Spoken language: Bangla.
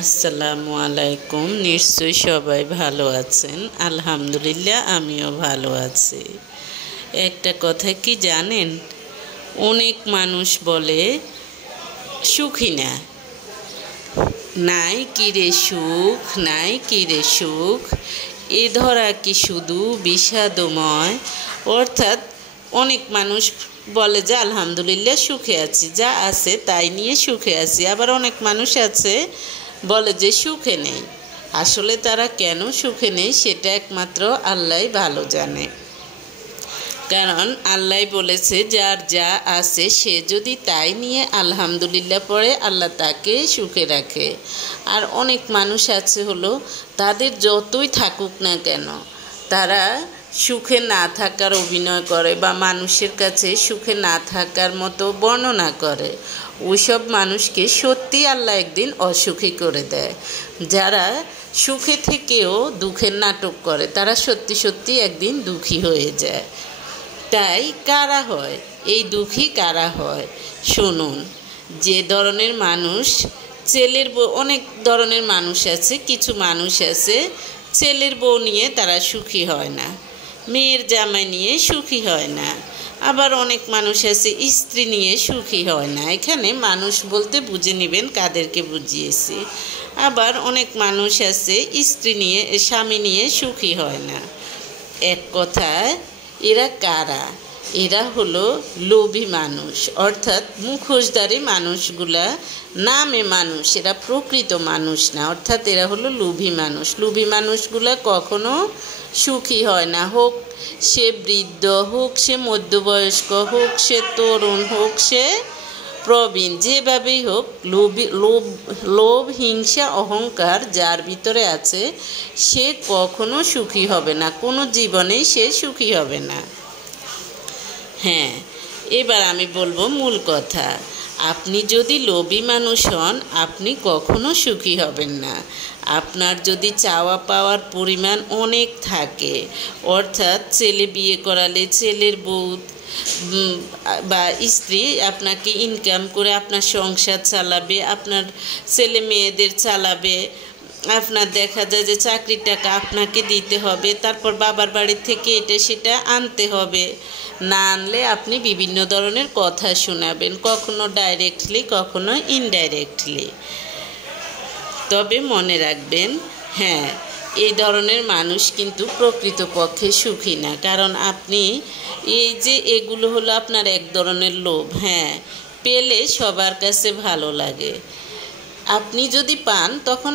আসসালামু আলাইকুম। নিশ্চয়ই সবাই ভালো আছেন। আলহামদুলিল্লাহ আমিও ভালো আছি। একটা কথা কি জানেন, অনেক মানুষ বলে সুখী না, নাই কিরে সুখ, নাই কিরে সুখ, এ ধরা কি শুধু বিষাদময়। অর্থাৎ অনেক মানুষ বলে যে আলহামদুলিল্লাহ সুখে আছি, যা আছে তাই নিয়ে সুখে আছি। আবার অনেক মানুষ আছে বলে যে সুখে নেই। আসলে তারা কেন সুখে নেই সেটা একমাত্র আল্লাহই ভালো জানে। কারণ আল্লাহ বলেছে যার যা আছে সে যদি তাই নিয়ে আলহামদুলিল্লাহ পড়ে আল্লাহ তাকে সুখে রাখে। আর অনেক মানুষ আছে হলো তাদের যতই থাকুক না কেন তারা সুখে না থাকার অভিনয় করে বা মানুষের কাছে সুখে না থাকার মতো বর্ণনা করে। ওইসব মানুষকে সত্যি আল্লাহ একদিন অসুখী করে দেয়। যারা সুখে থেকেও দুঃখের নাটক করে তারা সত্যি সত্যি একদিন দুঃখী হয়ে যায়। তাই কারা হয় এই দুঃখী, কারা হয় শুনুন। যে ধরনের মানুষ ছেলের বউ, অনেক ধরনের মানুষ আছে, কিছু মানুষ আছে ছেলের বউ নিয়ে তারা সুখী হয় না, মেয়ের জামাই নিয়ে সুখী হয় না। আবার অনেক মানুষ আছে স্ত্রী নিয়ে সুখী হয় না। এখানে মানুষ বলতে বুঝে নেবেন কাদেরকে বুঝিয়েছি। আবার অনেক মানুষ আছে স্ত্রী নিয়ে, স্বামী নিয়ে সুখী হয় না। এক কথায় এরা কারা? এরা হলো লোভী মানুষ, অর্থাৎ মুখোশধারী মানুষগুলা নামে মানুষ, এরা প্রকৃত মানুষ না। অর্থাৎ এরা হলো লোভী মানুষ। লোভী মানুষগুলা কখনো সুখী হয় না, হোক সে বৃদ্ধ, হোক সে মধ্যবয়স্ক, হোক সে তরুণ, হোক সে প্রবীণ, যেভাবেই হোক লোভ, হিংসা, অহংকার যার ভিতরে আছে সে কখনো সুখী হবে না, কোনো জীবনেই সে সুখী হবে না। হ্যাঁ, এবার আমি বলবো মূল কথা। আপনি যদি লোভী মানুষ হন আপনি কখনো সুখী হবেন না। আপনার যদি চাওয়া পাওয়ার পরিমাণ অনেক থাকে, অর্থাৎ ছেলে বিয়ে করালে ছেলের বউ বা স্ত্রী আপনাকে ইনকাম করে আপনার সংসার চালাবে, আপনার ছেলে মেয়েদের চালাবে, আপনার দেখা যায় যে চাকরির টাকা আপনাকে দিতে হবে, তারপর বাবার বাড়ি থেকে এটা সেটা আনতে হবে, না আনলে আপনি বিভিন্ন ধরনের কথা শোনাবেন, কখনো ডাইরেক্টলি কখনো ইনডাইরেক্টলি। তবে মনে রাখবেন, হ্যাঁ, এই ধরনের মানুষ কিন্তু প্রকৃতপক্ষে সুখী না। কারণ আপনি এই যে এগুলো হলো আপনার এক ধরনের লোভ। হ্যাঁ, পেলে সবার কাছে ভালো লাগে, আপনি যদি পান তখন